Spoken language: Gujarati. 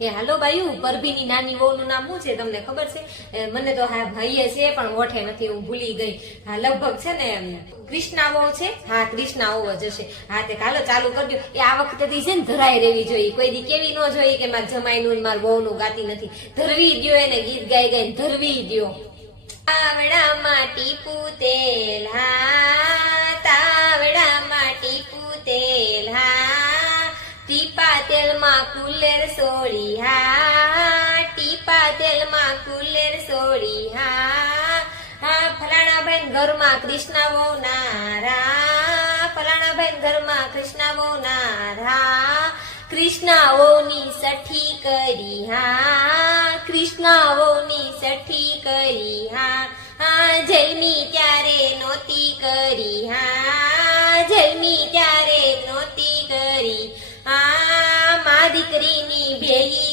એ હાલો બાયુ, પરભીની નાની વહુનું નામ શું છે તમને ખબર છે? મને તો હા ભાઈએ છે પણ ઓઠે નથી, હું ભૂલી ગઈ. હા લગભગ છે ને કૃષ્ણા વહુ છે. હા કૃષ્ણા વહુ જ હશે. હા તે હાલો ચાલુ કરજો. એ આ વખતે છે ને ધરાઈ રહેવી જોઈએ, કોઈ દી કેવી ન જોઈએ કે મારા જમાઈનું મારા વહુનું ગાતી નથી. ધરવી દ્યો એને, ગીત ગાઈ ગાઈને ધરવી દ્યો. તાવડામાં ટીપું તેલ, હા તાવડામાં ટીપું તેલ, હા ટીપા તેલમાં કુલેર સોળી, હા ટીપા તેલમાં કુલેર સોળી, હા હા ફલાણા બેન ઘરમાં કૃષ્ણા વહુ નારા, ફલાણા બેન ઘરમાં કૃષ્ણા વહુ નારા, કૃષ્ણા વહુની સઠી કરી, હા કૃષ્ણા વહુની સઠી કરી, હા હા જલમી ત્યારે નોતી કરી, હા જલમી ત્યારે નોતી કરી, આ મા દીકરીની ભેગી